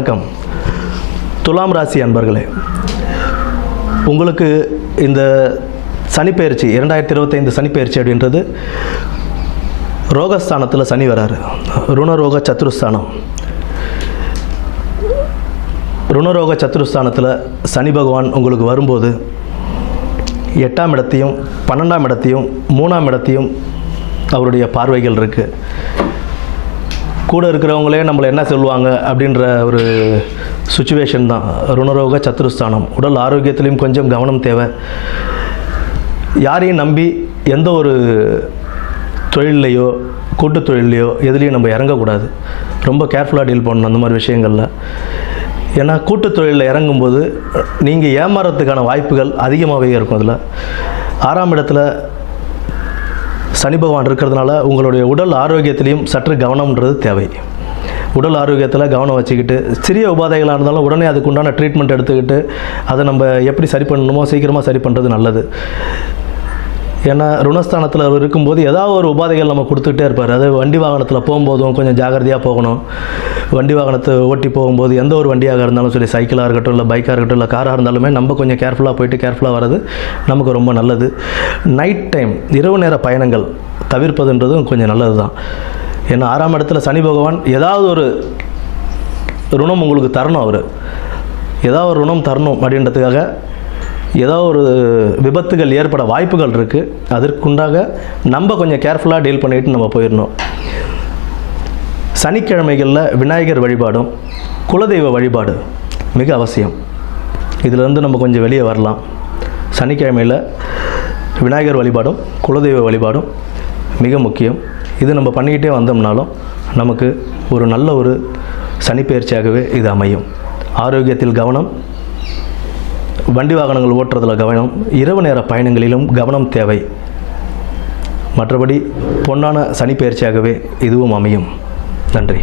வணக்கம். துலாம் ராசி அன்பர்களே, உங்களுக்கு இந்த சனிப்பெயர்ச்சி 2025 சனிப்பெயர்ச்சி அப்படின்றது ரோகஸ்தானத்தில் சனி வராரு. ருணரோக சத்துருஸ்தானம். ருணரோக சத்துருஸ்தானத்தில் சனி பகவான் உங்களுக்கு வரும்போது 8ஆம் இடத்தையும் 12ஆம் இடத்தையும் 3ஆம் இடத்தையும் அவருடைய பார்வைகள் இருக்குது. கூட இருக்கிறவங்களே நம்மளை என்ன சொல்லுவாங்க அப்படின்ற ஒரு சுச்சுவேஷன் தான் ருணரோக சத்துருஸ்தானம். உடல் ஆரோக்கியத்திலையும் கொஞ்சம் கவனம் தேவை. யாரையும் நம்பி எந்த ஒரு தொழிலையோ கூட்டு தொழிலையோ எதுலேயும் நம்ம இறங்கக்கூடாது. ரொம்ப கேர்ஃபுல்லாக டீல் பண்ணணும் அந்த மாதிரி விஷயங்களில். ஏன்னா கூட்டு தொழிலில் இறங்கும்போது நீங்கள் ஏமாறதுக்கான வாய்ப்புகள் அதிகமாகவே இருக்கும். அதில் 6ஆம் இடத்துல சனி பகவான் இருக்கிறதுனால உங்களுடைய உடல் ஆரோக்கியத்திலையும் சற்று கவனம்ன்றது தேவை. உடல் ஆரோக்கியத்தில் கவனம் வச்சுக்கிட்டு சிறிய உபாதைகளாக இருந்தாலும் உடனே அதுக்குண்டான ட்ரீட்மெண்ட் எடுத்துக்கிட்டு அதை நம்ம எப்படி சரி பண்ணணுமோ சீக்கிரமாக சரி பண்ணுறது நல்லது. ஏன்னா ருணஸ்தானத்தில் அவர் இருக்கும்போது ஏதாவது ஒரு உபாதைகள் நம்ம கொடுத்துக்கிட்டே இருப்பார். அது வண்டி வாகனத்தில் போகும்போதும் கொஞ்சம் ஜாகிரதையாக போகணும். வண்டி வாகனத்தை ஓட்டி போகும்போது எந்த ஒரு வண்டியாக இருந்தாலும் சரி, சைக்கிளாக இருக்கட்டும் இல்லை பைக்காக இருக்கட்டும் இல்லை காராக இருந்தாலுமே நம்ம கொஞ்சம் கேர்ஃபுல்லாக போயிட்டு கேர்ஃபுல்லாக வர்றது நமக்கு ரொம்ப நல்லது. நைட் டைம் இரவு நேர பயணங்கள் தவிர்ப்பதுன்றதும் கொஞ்சம் நல்லது தான். ஏன்னா 6ஆம் இடத்துல சனி பகவான் ஏதாவது ஒரு ருணம் உங்களுக்கு தரணும். அவர் ஏதாவது ஒரு ருணம் தரணும் அப்படின்றதுக்காக ஏதாவது ஒரு விபத்துகள் ஏற்பட வாய்ப்புகள் இருக்குது. அதற்குண்டாக நம்ம கொஞ்சம் கேர்ஃபுல்லாக டீல் பண்ணிவிட்டு நம்ம போயிடணும். சனிக்கிழமைகளில் விநாயகர் வழிபாடும் குலதெய்வ வழிபாடு மிக அவசியம். இதிலேருந்து நம்ம கொஞ்சம் வெளியே வரலாம். சனிக்கிழமையில் விநாயகர் வழிபாடும் குலதெய்வ வழிபாடும் மிக முக்கியம். இது நம்ம பண்ணிக்கிட்டே வந்தோம்னாலும் நமக்கு ஒரு நல்ல ஒரு சனிப்பெயர்ச்சியாகவே இது அமையும். ஆரோக்கியத்தில் கவனம், வண்டி வாகனங்கள் ஓட்டுறதில் கவனம், இரவு நேர பயணங்களிலும் கவனம் தேவை. மற்றபடி பொன்னான சனிப்பெயர்ச்சியாகவே இதுவும் அமையும். நன்றி.